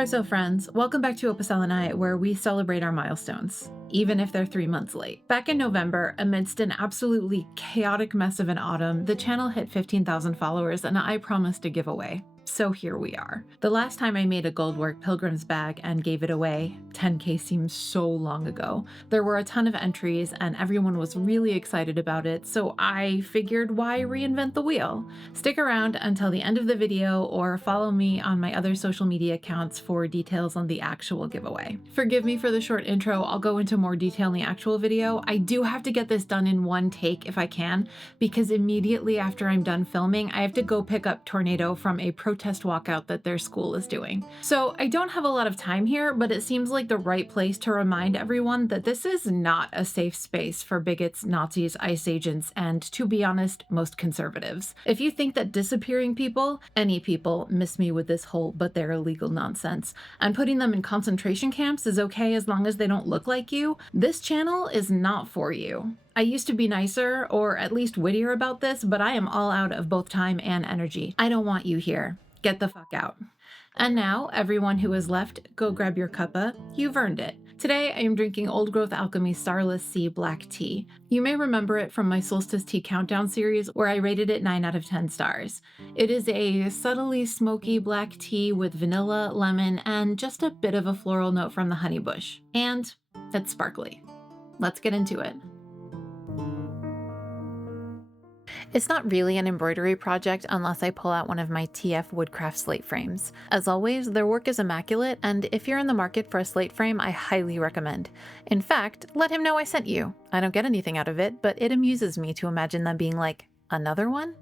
Espresso friends, welcome back to Opus Elenae, where we celebrate our milestones, even if they're 3 months late. Back in November, amidst an absolutely chaotic mess of an autumn, the channel hit 15,000 followers and I promised a giveaway. So here we are. The last time I made a goldwork pilgrim's bag and gave it away, 10K seems so long ago, there were a ton of entries and everyone was really excited about it, so I figured why reinvent the wheel? Stick around until the end of the video or follow me on my other social media accounts for details on the actual giveaway. Forgive me for the short intro, I'll go into more detail in the actual video. I do have to get this done in one take if I can, because immediately after I'm done filming, I have to go pick up Tornado from a protest walkout that their school is doing. So I don't have a lot of time here, but it seems like the right place to remind everyone that this is not a safe space for bigots, Nazis, ICE agents, and to be honest, most conservatives. If you think that disappearing people, any people, miss me with this whole but they're illegal nonsense, and putting them in concentration camps is okay as long as they don't look like you, this channel is not for you. I used to be nicer, or at least wittier about this, but I am all out of both time and energy. I don't want you here. Get the fuck out. And now, everyone who is left, go grab your cuppa. You've earned it. Today, I am drinking Old Growth Alchemy Starless Sea Black Tea. You may remember it from my Solstice Tea Countdown series, where I rated it 9 out of 10 stars. It is a subtly smoky black tea with vanilla, lemon, and just a bit of a floral note from the honey bush. And it's sparkly. Let's get into it. It's not really an embroidery project unless I pull out one of my TF Woodcraft slate frames. As always, their work is immaculate, and if you're in the market for a slate frame, I highly recommend. In fact, let him know I sent you. I don't get anything out of it, but it amuses me to imagine them being like, another one?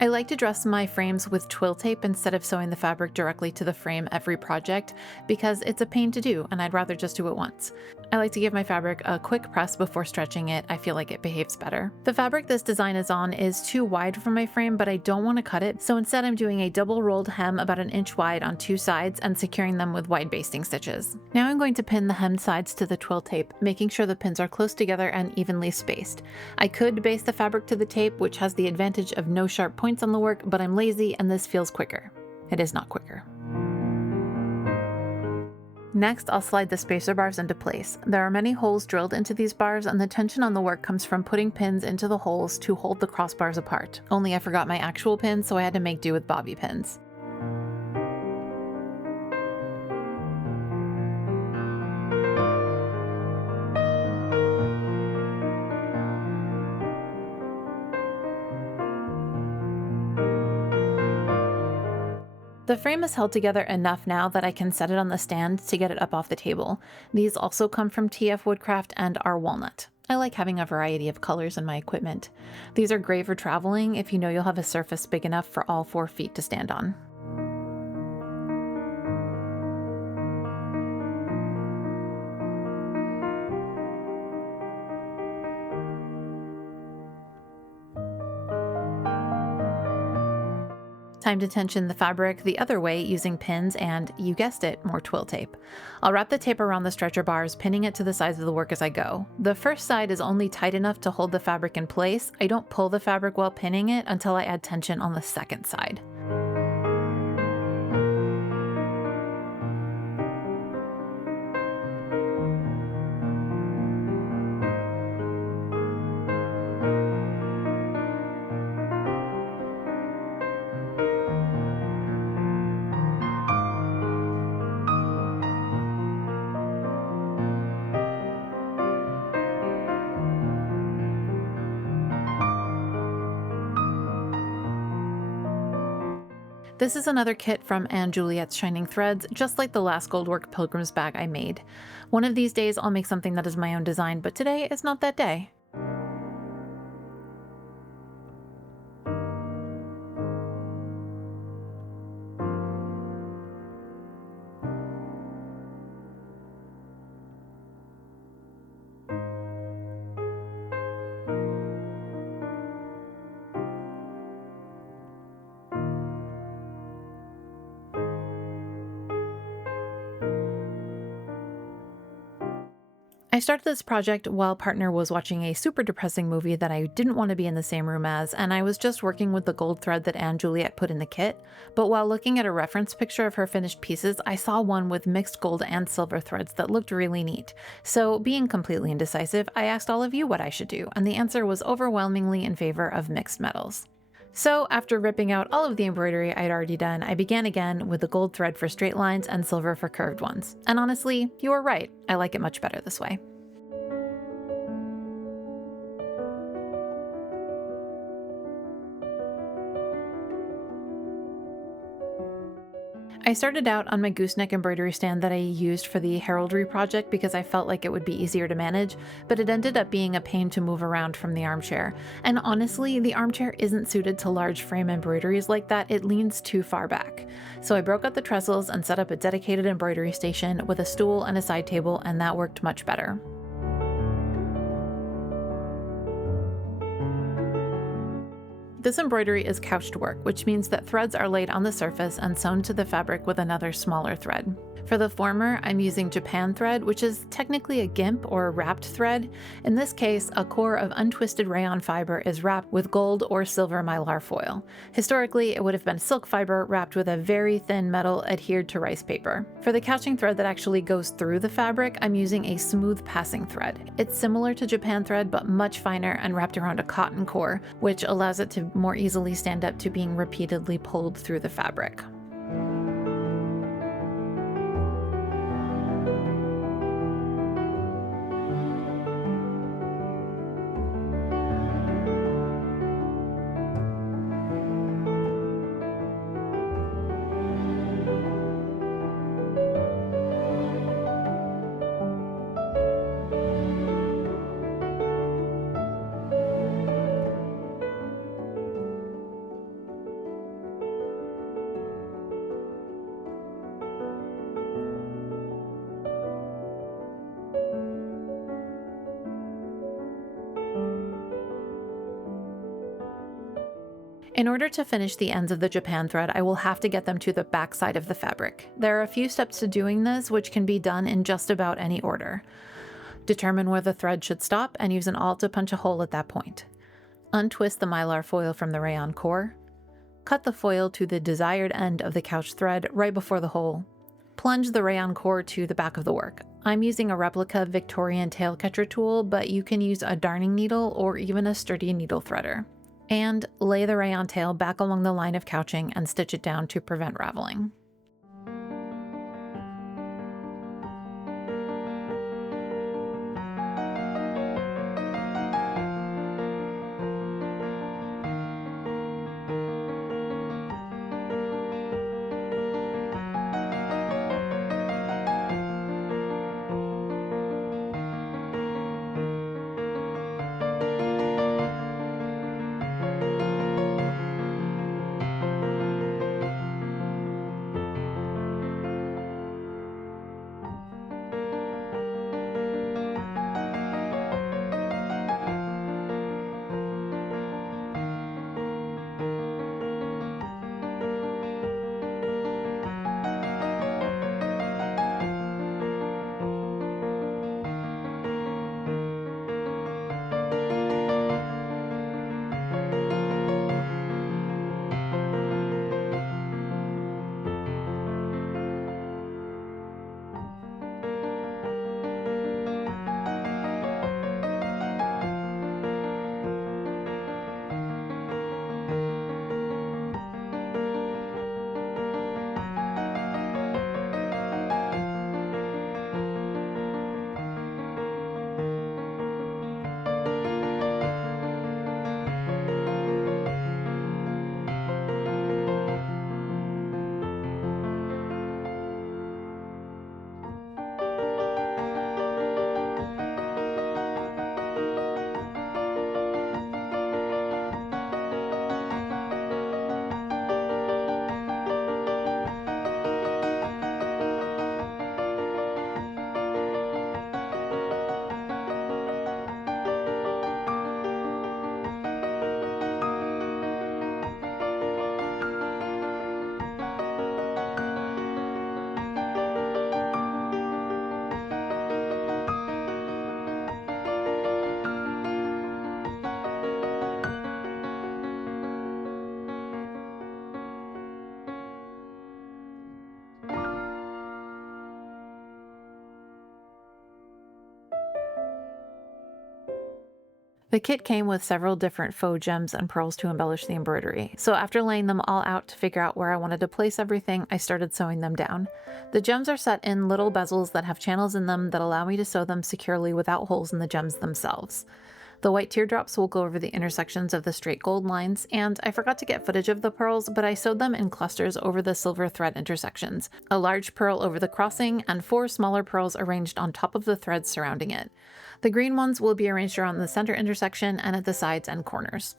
I like to dress my frames with twill tape instead of sewing the fabric directly to the frame every project because it's a pain to do and I'd rather just do it once. I like to give my fabric a quick press before stretching it. I feel like it behaves better. The fabric this design is on is too wide for my frame, but I don't want to cut it, so instead I'm doing a double rolled hem about 1 inch wide on 2 sides and securing them with wide basting stitches. Now I'm going to pin the hemmed sides to the twill tape, making sure the pins are close together and evenly spaced. I could baste the fabric to the tape, which has the advantage of no sharp points on the work, but I'm lazy and this feels quicker. It is not quicker. Next, I'll slide the spacer bars into place. There are many holes drilled into these bars, and the tension on the work comes from putting pins into the holes to hold the crossbars apart. Only I forgot my actual pins, so I had to make do with bobby pins. The frame is held together enough now that I can set it on the stand to get it up off the table. These also come from TF Woodcraft and are walnut. I like having a variety of colors in my equipment. These are great for traveling if you know you'll have a surface big enough for all 4 feet to stand on. Time to tension the fabric the other way using pins and, you guessed it, more twill tape. I'll wrap the tape around the stretcher bars, pinning it to the sides of the work as I go. The first side is only tight enough to hold the fabric in place. I don't pull the fabric while pinning it until I add tension on the second side. This is another kit from Anne Juliet's Shining Threads, just like the last goldwork pilgrim's bag I made. One of these days I'll make something that is my own design, but today is not that day. I started this project while partner was watching a super depressing movie that I didn't want to be in the same room as, and I was just working with the gold thread that Anne Juliet put in the kit. But while looking at a reference picture of her finished pieces, I saw one with mixed gold and silver threads that looked really neat. So, being completely indecisive, I asked all of you what I should do, and the answer was overwhelmingly in favor of mixed metals. So, after ripping out all of the embroidery I'd already done, I began again with the gold thread for straight lines and silver for curved ones. And honestly, you were right, I like it much better this way. I started out on my gooseneck embroidery stand that I used for the heraldry project because I felt like it would be easier to manage, but it ended up being a pain to move around from the armchair. And honestly, the armchair isn't suited to large frame embroideries like that, it leans too far back. So I broke out the trestles and set up a dedicated embroidery station with a stool and a side table, and that worked much better. This embroidery is couched work, which means that threads are laid on the surface and sewn to the fabric with another smaller thread. For the former, I'm using Japan thread, which is technically a gimp or wrapped thread. In this case, a core of untwisted rayon fiber is wrapped with gold or silver mylar foil. Historically, it would have been silk fiber wrapped with a very thin metal adhered to rice paper. For the couching thread that actually goes through the fabric, I'm using a smooth passing thread. It's similar to Japan thread, but much finer and wrapped around a cotton core, which allows it to more easily stand up to being repeatedly pulled through the fabric. In order to finish the ends of the Japan thread, I will have to get them to the back side of the fabric. There are a few steps to doing this, which can be done in just about any order. Determine where the thread should stop and use an awl to punch a hole at that point. Untwist the mylar foil from the rayon core. Cut the foil to the desired end of the couch thread right before the hole. Plunge the rayon core to the back of the work. I'm using a replica Victorian tail catcher tool, but you can use a darning needle or even a sturdy needle threader. And lay the rayon tail back along the line of couching and stitch it down to prevent raveling. The kit came with several different faux gems and pearls to embellish the embroidery, so after laying them all out to figure out where I wanted to place everything, I started sewing them down. The gems are set in little bezels that have channels in them that allow me to sew them securely without holes in the gems themselves. The white teardrops will go over the intersections of the straight gold lines, and I forgot to get footage of the pearls, but I sewed them in clusters over the silver thread intersections, a large pearl over the crossing, and 4 smaller pearls arranged on top of the threads surrounding it. The green ones will be arranged around the center intersection and at the sides and corners.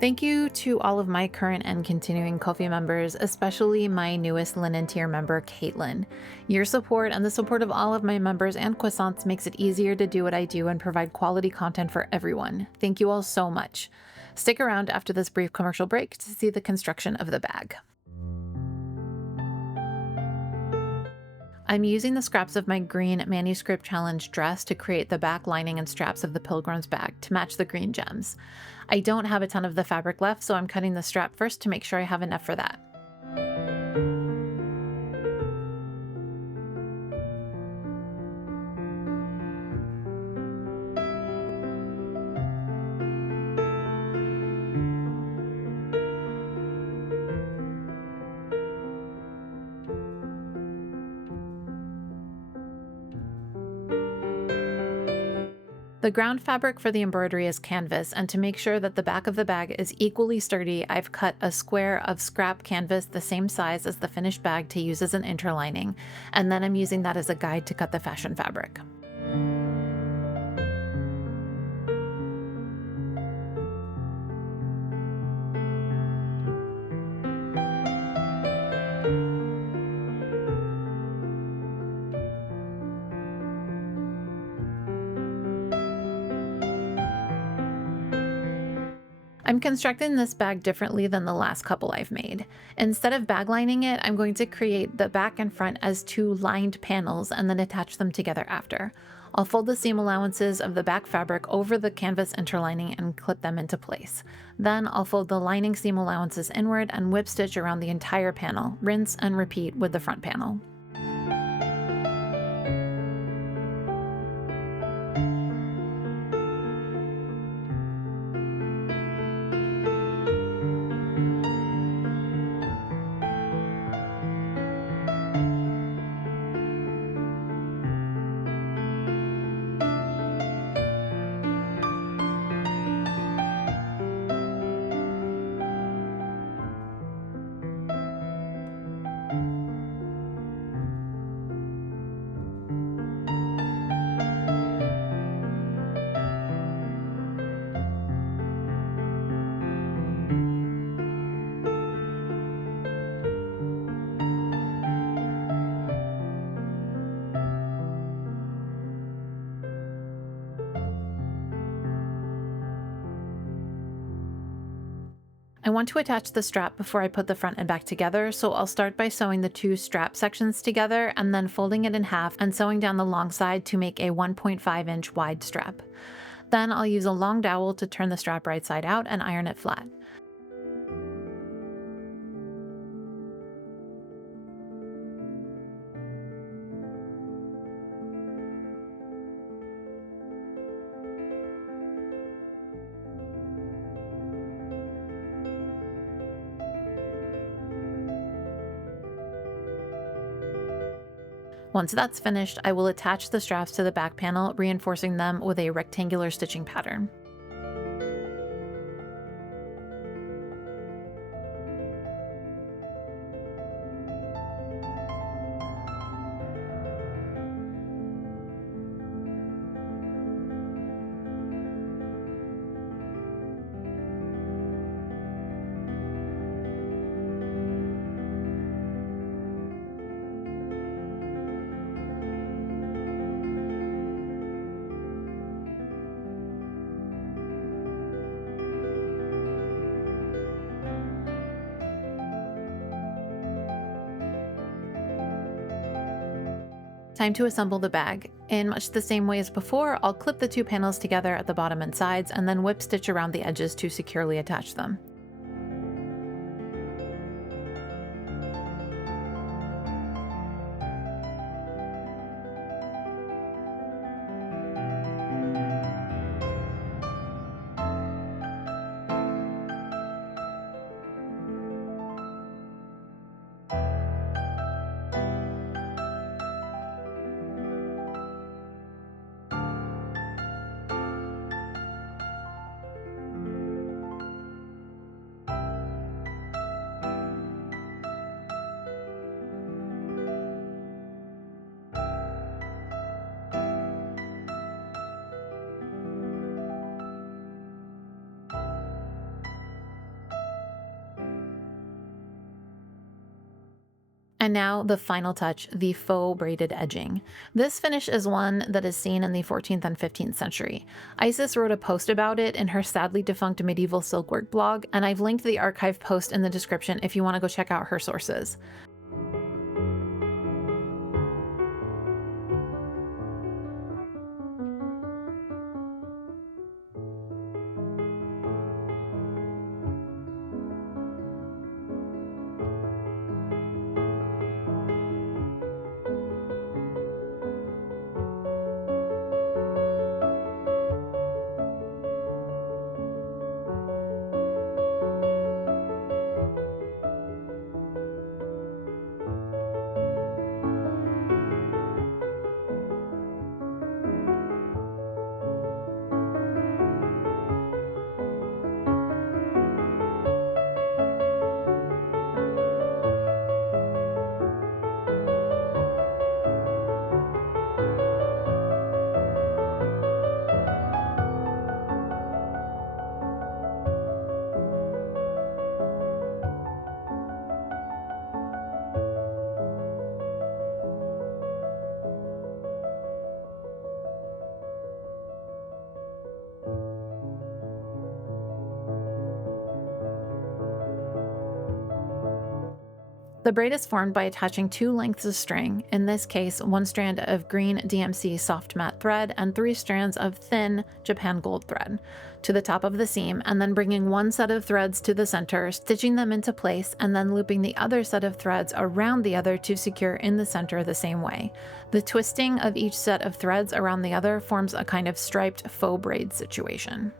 Thank you to all of my current and continuing Ko-fi members, especially my newest linen tier member, Caitlin. Your support and the support of all of my members and croissants makes it easier to do what I do and provide quality content for everyone. Thank you all so much. Stick around after this brief commercial break to see the construction of the bag. I'm using the scraps of my green manuscript challenge dress to create the back lining and straps of the pilgrim's bag to match the green gems. I don't have a ton of the fabric left, so I'm cutting the strap first to make sure I have enough for that. The ground fabric for the embroidery is canvas, and to make sure that the back of the bag is equally sturdy, I've cut a square of scrap canvas the same size as the finished bag to use as an interlining, and then I'm using that as a guide to cut the fashion fabric. I'm constructing this bag differently than the last couple I've made. Instead of bag lining it, I'm going to create the back and front as 2 lined panels and then attach them together after. I'll fold the seam allowances of the back fabric over the canvas interlining and clip them into place. Then I'll fold the lining seam allowances inward and whip stitch around the entire panel, rinse and repeat with the front panel. I want to attach the strap before I put the front and back together, so I'll start by sewing the 2 strap sections together and then folding it in half and sewing down the long side to make a 1.5-inch wide strap. Then I'll use a long dowel to turn the strap right side out and iron it flat. Once that's finished, I will attach the straps to the back panel, reinforcing them with a rectangular stitching pattern. Time to assemble the bag. In much the same way as before, I'll clip the two panels together at the bottom and sides and then whip stitch around the edges to securely attach them. And now the final touch, the faux braided edging. This finish is one that is seen in the 14th and 15th century. Isis wrote a post about it in her sadly defunct medieval silkwork blog, and I've linked the archive post in the description if you want to go check out her sources. The braid is formed by attaching two lengths of string, in this case one strand of green DMC soft matte thread and 3 strands of thin Japan gold thread, to the top of the seam, and then bringing one set of threads to the center, stitching them into place, and then looping the other set of threads around the other to secure in the center the same way. The twisting of each set of threads around the other forms a kind of striped faux braid situation.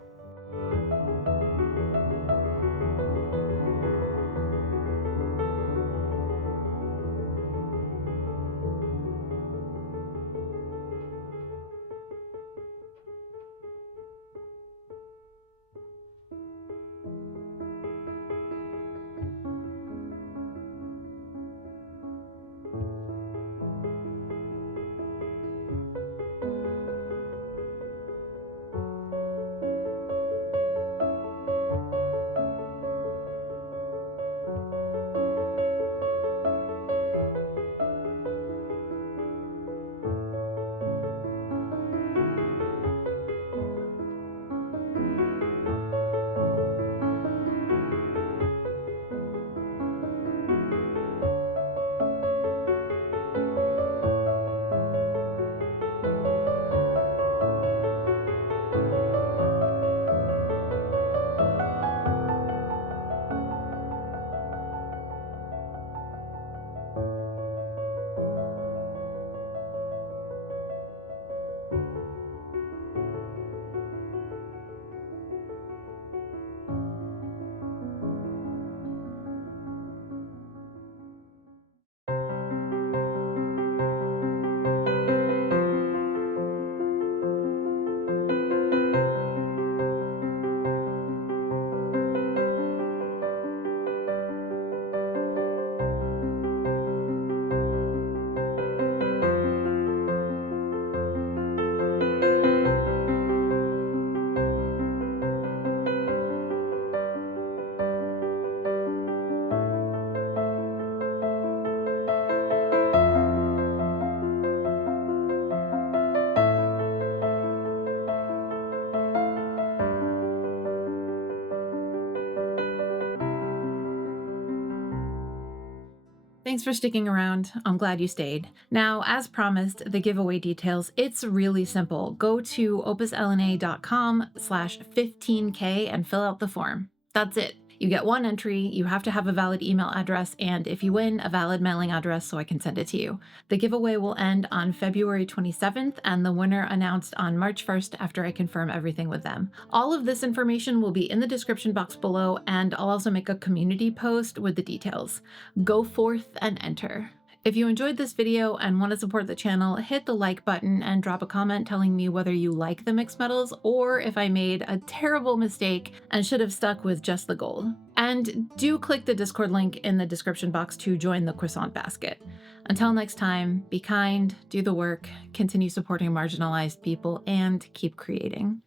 Thanks for sticking around. I'm glad you stayed. Now, as promised, the giveaway details, it's really simple. Go to opuselnae.com/15k and fill out the form. That's it. You get one entry, you have to have a valid email address, and if you win, a valid mailing address so I can send it to you. The giveaway will end on February 27th and the winner announced on March 1st after I confirm everything with them. All of this information will be in the description box below, and I'll also make a community post with the details. Go forth and enter. If you enjoyed this video and want to support the channel, hit the like button and drop a comment telling me whether you like the mixed metals or if I made a terrible mistake and should have stuck with just the gold. And do click the Discord link in the description box to join the croissant basket. Until next time, be kind, do the work, continue supporting marginalized people, and keep creating.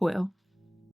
Will.